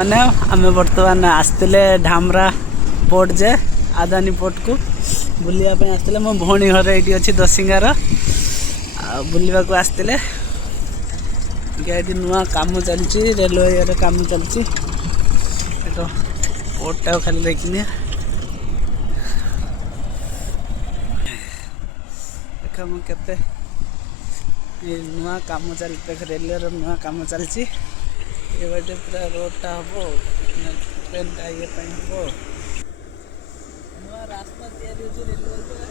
मैंने आम बर्तमान आसते ढामरा पोर्ट जे आदानी पोर्ट को बुलाया आसते मो भौणी घर ये अच्छी दसिंगार बुलवा को आसते ये नुआ कम चलती रेलवे कम चलती पोर्टा खाली देखनी देख मुझे नुआ कम चल रेलवे नुआ कम चलती ये बाटे पूरा रोडटा हम ट्रेनटा ये हम नुआ रास्ता तैयारी हो रेलवे भर पूरा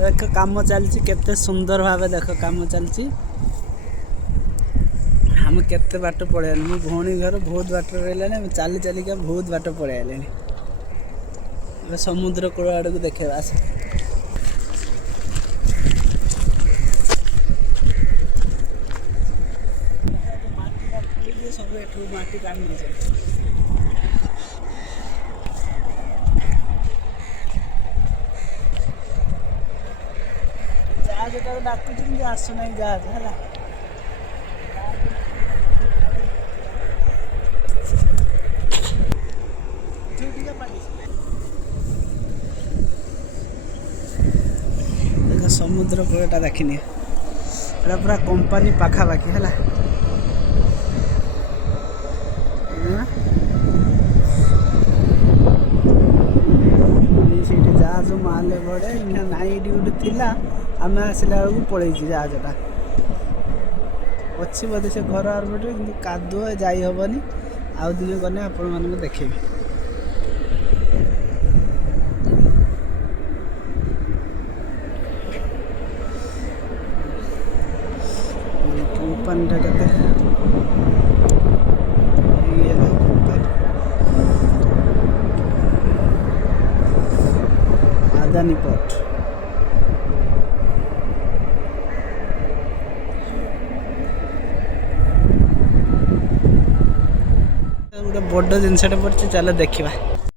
देख काम चलती केते सुंदर भाव देख काम चलती हम केते बाट पड़े मो भौणी घर बहुत बाट रहा चली चलिका बहुत बाट पड़े समुद्र कूल आड़ को देखा आस सब माटी टाणी जहाज डाकुच आसुना जहाज है देख समुद्र कूलटा देखनी पूरा कंपनी पाखापाखि है जहाज माले बड़े नाई गोटे थिला आम आसला बेलू पड़े जहाजटा अच्छी बोधे से घर आर पटे कि कादुआ जाई हेनी आउ दिन गले आपण मानक देखेबी कंपनीटा के आदानी पोर्ट गोटे बड़ जिनसटा पड़े चल देखा।